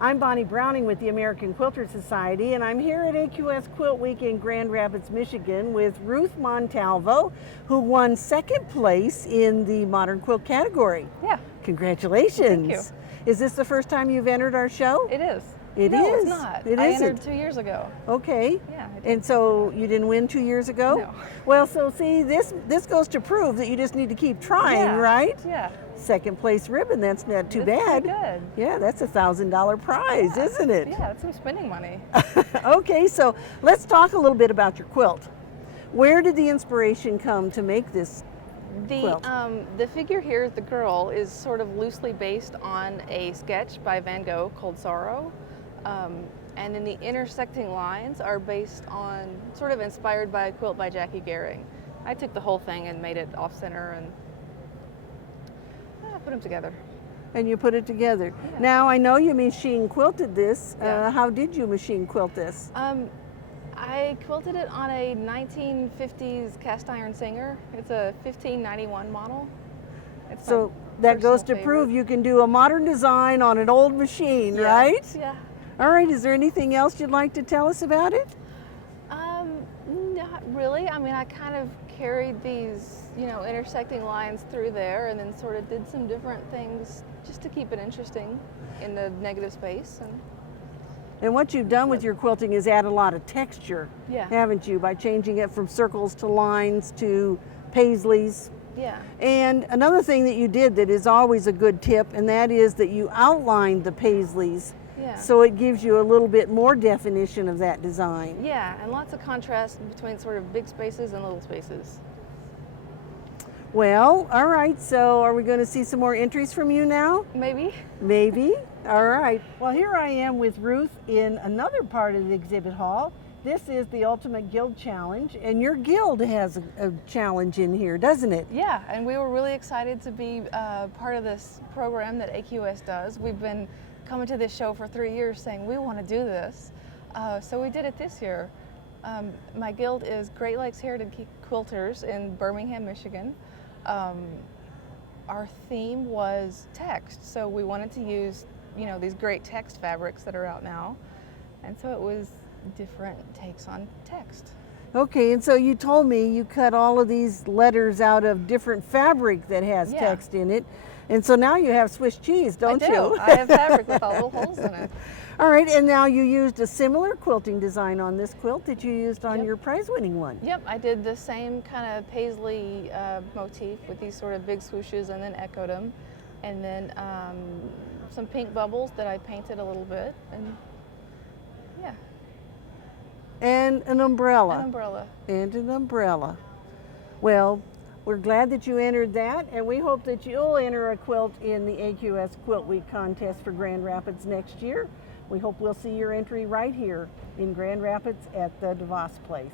I'm Bonnie Browning with the American Quilter Society, and I'm here at AQS Quilt Week in Grand Rapids, Michigan with Ruth Montalvo, who won second place in the modern quilt category. Yeah. Congratulations. Thank you. Is this the first time you've entered our show? It is. It no, is. it's not. It I isn't. entered 2 years ago. Okay. Yeah. I did. And so you didn't win 2 years ago? No. Well, so see, this goes to prove that you just need to keep trying, Yeah. right? Yeah. Second place ribbon, that's not too That's bad. pretty good. Yeah, that's a $1,000 prize, Yeah. isn't it? Yeah, that's some spending money. Okay, so let's talk a little bit about your quilt. Where did the inspiration come to make this quilt? The figure here, the girl, is sort of loosely based on a sketch by Van Gogh called Sorrow. And then the intersecting lines are based on, sort of inspired by a quilt by Jackie Gehring. I took the whole thing and made it off-center and put them together. And you put it together. Yeah. Now, I know you machine quilted this. Yeah. How did you machine quilt this? I quilted it on a 1950s cast iron Singer. It's a 1591 model. It's So my that goes to personal prove favorite. you can do a modern design on an old machine, Yeah. right? Yeah. All right, is there anything else you'd like to tell us about it? Not really. I mean, I kind of carried these, intersecting lines through there and then sort of did some different things just to keep it interesting in the negative space. And what you've done with your quilting is add a lot of texture, Yeah. haven't you, by changing it from circles to lines to paisleys. Yeah. And another thing that you did that is always a good tip, and that is that you outlined the paisleys, Yeah. so it gives you a little bit more definition of that design. Yeah, and lots of contrast between sort of big spaces and little spaces. Well, all right, so are we going to see some more entries from you now? Maybe. Maybe. All right. Well, here I am with Ruth in another part of the exhibit hall. This is the Ultimate Guild Challenge, and your guild has a challenge in here, doesn't it? Yeah, and we were really excited to be part of this program that AQS does. We've been coming to this show for 3 years saying we want to do this. So we did it this year. My guild is Great Lakes Heritage Quilters in Birmingham, Michigan. Our theme was text, so we wanted to use, these great text fabrics that are out now. And so it was different takes on text. Okay, and so you told me you cut all of these letters out of different fabric that has Yeah. text in it. And so now you have Swiss cheese, don't I do. you? I have fabric with all little holes in it. All right, and now you used a similar quilting design on this quilt that you used on Yep. your prize-winning one. Yep, I did the same kind of paisley motif with these sort of big swooshes and then echoed them. And then some pink bubbles that I painted a little bit. And yeah, And an umbrella. an umbrella. And an umbrella. Well, we're glad that you entered that, and we hope that you'll enter a quilt in the AQS Quilt Week contest for Grand Rapids next year. We hope we'll see your entry right here in Grand Rapids at the DeVos Place.